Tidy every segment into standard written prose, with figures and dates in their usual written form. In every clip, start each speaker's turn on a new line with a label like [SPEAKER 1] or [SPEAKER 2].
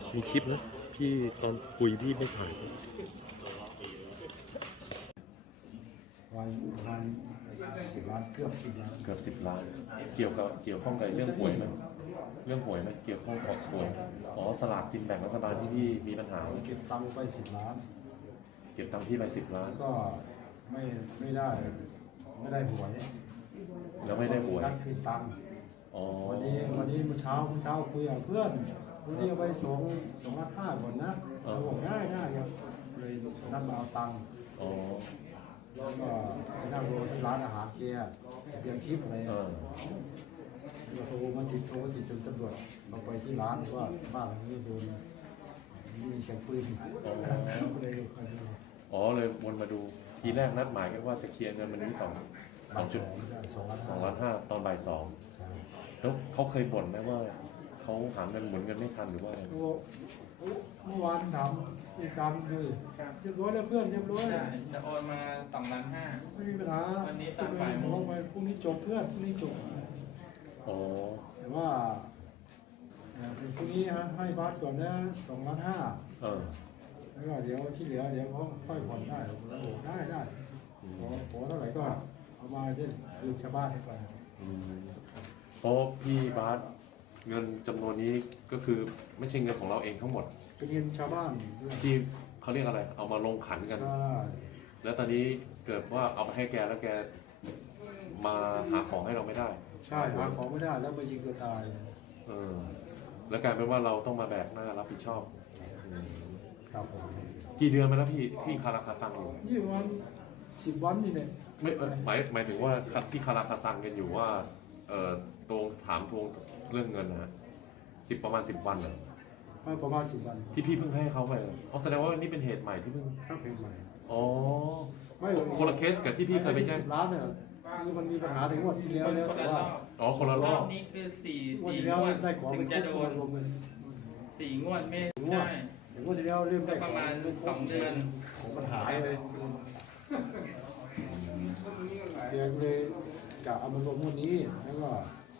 [SPEAKER 1] มีคลิปนะพี่ตอนคุยพี่ไม่ถ่าย
[SPEAKER 2] วัน10 ล้านเกือบ10 ล้าน
[SPEAKER 1] เกือบ10 ล้านเกี่ยวข้องกับเรื่องหวยไหมเรื่องหวยไหมเกี่ยวข้องกับหวยสลากกินแบ่งรัฐบาลที่พี่มีปัญหา
[SPEAKER 2] เก็บตังค์ไป10 ล้าน
[SPEAKER 1] เก็บตังค์ที่ไป10 ล้าน
[SPEAKER 2] ก็ไม่ได้หวย
[SPEAKER 1] แล้วไม่ได้หวย
[SPEAKER 2] นัดคืนตังค์วันนี้เมื่อเช้าคุยกับเพื่อนวันนี้เอาไป2.5 ล้านก่อนนะเราบอกได้ครับเลยนัดมาเอาตังค์แล้วก็ไปนั่งรอที่ร้านอาหารเกียร์เบียงทิพย์อะไรโทรมาติดจนตำรวจเราไปที่ร้านว่าบ้านหลังนี้โดนมีเสียงปืน
[SPEAKER 1] เลยวนมาดูทีแรกนัดหมายกันว่าจะเคลียร์เงินวันนี้2.5 ตอนบ่าย 2แล้วเขาเคยบ่นไหมว่าเขาหาเงินหมุนเงินไม่ทันหรือว่า
[SPEAKER 2] เมื่อวานถามอีกครั้งเลยเรียบร้อยแล้วเพื่อนเรียบร้อย
[SPEAKER 3] จะโอนมา2.5 ล้าน
[SPEAKER 2] ไม่มีปัญหา
[SPEAKER 3] วันนี้ตามฝ่าย
[SPEAKER 2] ลงไปพรุ่งนี้จบเพื่อนพรุ่งนี้จบแต่ว่าพรุ่งนี้ให้บาสก่อนนะ2.5 ล้านแล้วก็เดี๋ยวที่เหลือเดี๋ยวเขาค่อยผ่อนได้ได้ขอเท่าไหร่ก็เอามาเล่นคือชาวบ้านให้ไป
[SPEAKER 1] เพราะพี่บาสเงินจำนวนนี้ก็คือไม่ใช่เงินของเราเองทั้งหมด
[SPEAKER 2] เป็นเงินชาวบ้าน
[SPEAKER 1] ที่เขาเรียกอะไรเอามาลงขันกันแล้วตอนนี้เกิดว่าเอาไปให้แกแล้วแกมาหาของให้เราไม่ได้
[SPEAKER 2] ใช่หาของไม่ได้แล้วไปยิงตัวตาย
[SPEAKER 1] แล้วกลายเป็นว่าเราต้องมาแบกหน้ารับผิดชอบ
[SPEAKER 2] ครับ
[SPEAKER 1] กี่เดือนมาแล้วพี่คาราคาซังอยู่
[SPEAKER 2] วัน10 วันนี่เนี่ย
[SPEAKER 1] ไม่หมายถึงว่าที่คาราคาซังกันอยู่ว่าตรงถามทวงเรื่องเงินนะประมาณ10 วันเลย
[SPEAKER 2] ประมาณ10 วัน
[SPEAKER 1] ที่พี่เพิ่งให้เขาไปแสดงว่านี่เป็นเหตุใหม่ที่เพิ่ง
[SPEAKER 2] เหตุใหม่
[SPEAKER 1] ไม่คนละเคสกับที่พี่เคยไปแจ้ง
[SPEAKER 2] 10 ล้านเนี่ยคือมันมีปัญหาถึงงวดที่แล้วแต่ว่า
[SPEAKER 1] คนละรอบ
[SPEAKER 3] นี้คือ4
[SPEAKER 2] งวดได้ของ
[SPEAKER 3] ถึงจะโดน4 งวดไม่ได้
[SPEAKER 2] งวดที่แล้วเริ่มได้
[SPEAKER 3] ประมาณ2 เดือน
[SPEAKER 2] ของปัญหาเลยเสียเลยกะเอามารวมงวดนี้แล้วก็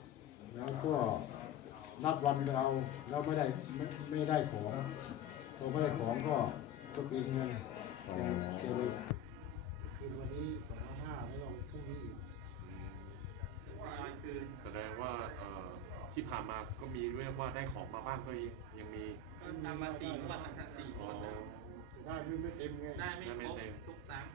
[SPEAKER 2] นัดวันเราแล้วไม่ได้ของพอไม่ได้ของก็คืนเงินเลยคืนวันนี้2.5 แล้วก็พรุ่งนี้
[SPEAKER 1] แสดงว่าที่ผ่านมาก็มีเรียกว่าได้ของมาบ้างก็ยังมี
[SPEAKER 3] ตามมา4 งวดนะฮะ4 งวด
[SPEAKER 2] ได้ไม่เต็มไง
[SPEAKER 3] ได้ไม่ครบทุกครั้ง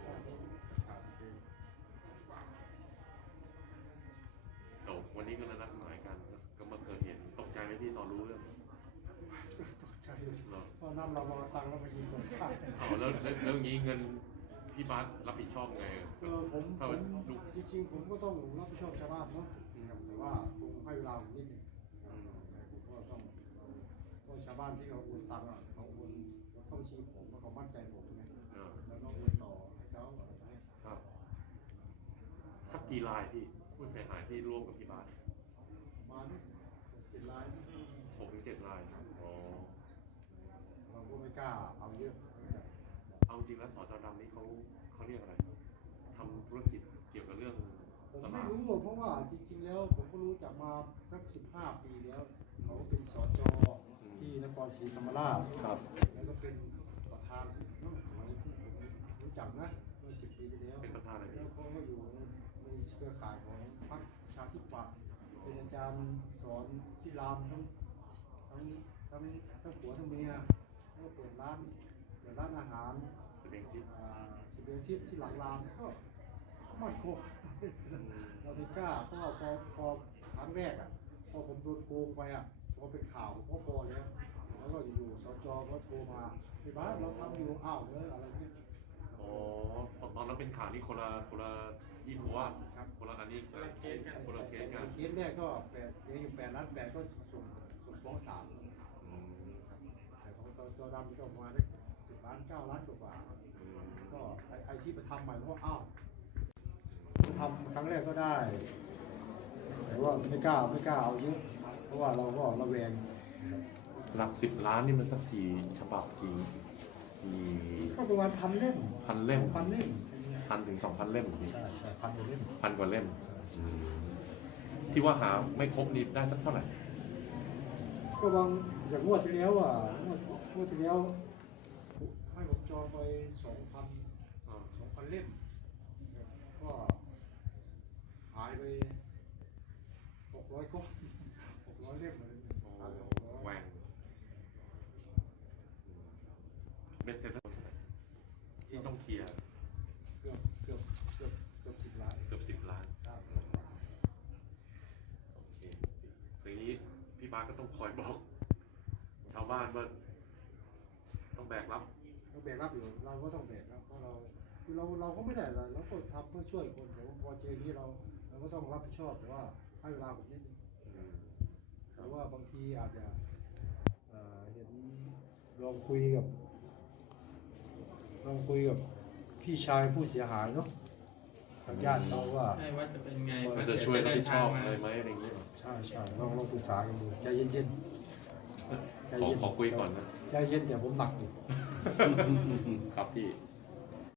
[SPEAKER 1] วันนี้ก็นัดหมายกันก็มาเกิดเหตุตกใจไหมพี่ตอนรู้เรื่อง
[SPEAKER 2] ตกใจเพราะนั่นเรามาตังแล้วมายิงคนฆ่า
[SPEAKER 1] แล้วงี้เงินพี่บาสรับผิดชอบไง
[SPEAKER 2] ผมจริงๆผมก็ต้องรับผิดชอบชาวบ้านเนาะแต่ว่าคงให้เวลาผมนิดนึงผมก็ต้องเพราะชาวบ้านที่เขาโอนตังเขาโอนเข้าบัญชีผมเพราะเขามั่นใจผมไงแล้วก็โอนต่อให้เขา
[SPEAKER 1] ครับสักกี่รายพี่ผู้เสียหายที่ร่วมกับพี่บาส
[SPEAKER 2] ประมาณ7 ราย
[SPEAKER 1] 6 ถึง 7 ราย
[SPEAKER 2] เราก็ไม่กล้าเอาเยอะ
[SPEAKER 1] เอาจริงแล้วสจ.ดำนี่เขาเรียกอะไรทำธุรกิจเกี่ยวกับเรื่อง
[SPEAKER 2] ผมไม่รู้เพราะว่าจริงๆแล้วผมก็รู้จักมาสัก15 ปีแล้วเขาเป็นสจ.ที่นครศรีธรรมราชแล้วก็เป็นประธานสมัยที่ผมรู้จักนะเมื่อ10 ปีที่แล้ว
[SPEAKER 1] เป็นประธานอะไร
[SPEAKER 2] แล้วเขาก็อยู่ในเครือข่ายของพรรคประชาธิปัตย์เป็นอาจารย์สอนที่รามทั้งผัวทั้งเมียแล้วก็เปิดร้านอาหาร
[SPEAKER 1] เสบียงทิพ
[SPEAKER 2] ย์ที่หลังรามก็มั่นคงเราไม่กล้าเพราะว่าพอครั้งแรกพอผมโดนโกงไปพอเป็นข่าวผมก็พอแล้วก็อยู่สจ.ก็โทรมาพี่บ้านเราทำอยู่อะไรนี่
[SPEAKER 1] ตอนนั้นเป็นข่าวนี่คนละยี่ห้อครับคนละอันนี้คนละเคสกัน
[SPEAKER 2] เคสแรกก็อยู่8 ล้าน 8ก็ส่งฟ้องศาลแต่ของสจ.ดำก็มาได้10 ล้าน 9 ล้านกว่าก็ไอที่ไปทำใหม่เพราะทำครั้งแรกก็ได้แต่ว่าไม่กล้าเอาเยอะเพราะว่าเราก็ระแวง
[SPEAKER 1] หลัก10 ล้านนี่มันสักกี่ฉบับกี่
[SPEAKER 2] ก็ประมาณ1,000 เล่ม
[SPEAKER 1] 1,000 เล่ม1,000 ถึง 2,000 เล่ม
[SPEAKER 2] ใช่1,000 กว่าเล่ม
[SPEAKER 1] 1,000 กว่าเล่มที่ว่าหาไม่ครบนี่ได้สักเท่าไหร่
[SPEAKER 2] ก็บางอย่างงวดที่แล้วงวดที่แล้วให้ผมจองไป2,000เล่มก็หายไป600 ก้อน600 เล่มเลยหายไป600
[SPEAKER 1] แหวงเป็นเสร็จแล้วที่ต้องเคลียร์
[SPEAKER 2] เกือบ10 ล้าน
[SPEAKER 1] เกือบ10 ล้าน
[SPEAKER 2] ครับ
[SPEAKER 1] โอเคทีนี้พี่บาสก็ต้องคอยบอกชาวบ้านว่าต้องแบกรับ
[SPEAKER 2] เราแบกรับอยู่เราก็ต้องแบกรับเพราะเราก็ไม่ได้อะไรเราก็ทำเพื่อช่วยคนแต่ว่าพอเจอนี้เราก็ต้องรับผิดชอบแต่ว่าให้เวลาผมนิดนึงหรือว่าบางทีอาจจะเห็นลองคุยกับพี่ชายผู้เสียหายเนาะทางญาติเขาว่า
[SPEAKER 3] ใช่ว่าจะเป็นไง
[SPEAKER 1] มันจะช่วยรับผิดชอบอะไรไหมอะไรอย่างเงี้ย
[SPEAKER 2] ใช่ลองปรึกษากันดูใจเย็นๆ
[SPEAKER 1] ขอคุยก่อนนะ
[SPEAKER 2] ใจเย็นแต่ผมหนักอยู่
[SPEAKER 1] ครับพี่